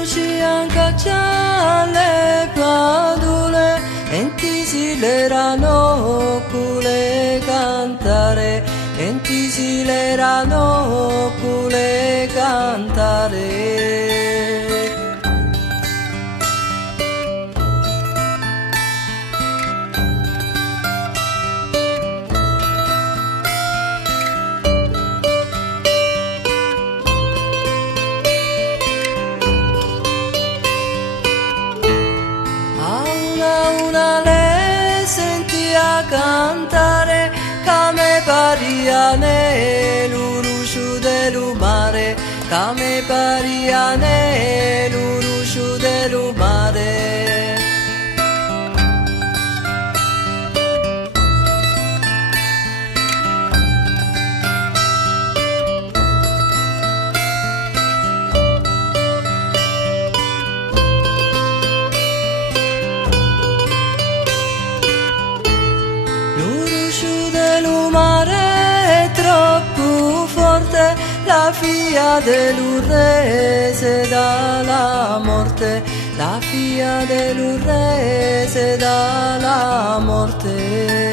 Lucian cacciale padule, enti silerano cule cantare, enti silerano cule cantare. Una le senti a cantare, come pariane l'urusciu del mare, come pariane l'urusciu del mare. Mare è troppo forte, la figlia dell'urre se dà la morte, la figlia dell'urre se dà la morte.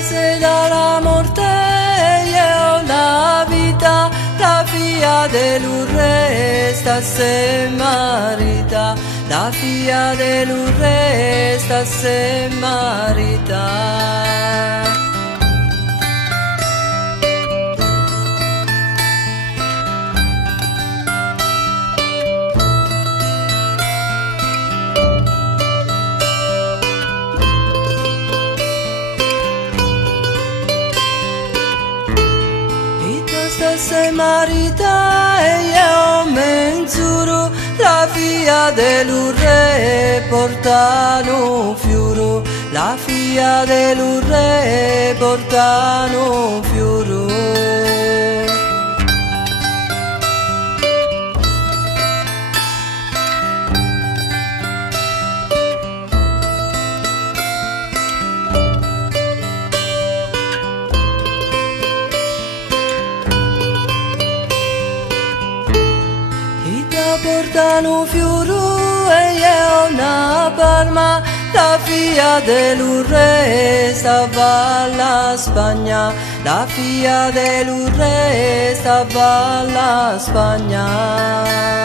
Se dalla morte io la vita, la figlia dell'urre sta se marita, la figlia dell'urre sta se marita. Se marita e io menzuru, la figlia dell'urre portano fiuru, la figlia dell'urre portano fiuru. Portano fiuru e io una palma, la figlia dell'urre stava alla Spagna, la figlia dell'urre stava alla Spagna.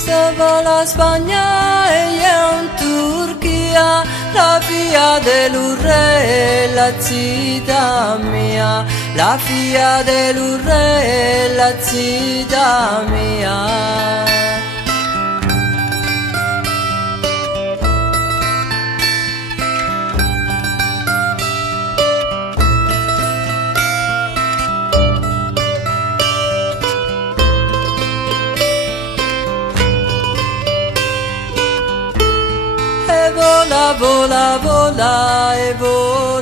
Stava la Spagna e io in Turchia, la figlia dell'urre la zita mia, la figlia dell'urre la zita mia. Vola, vola, vola e vola.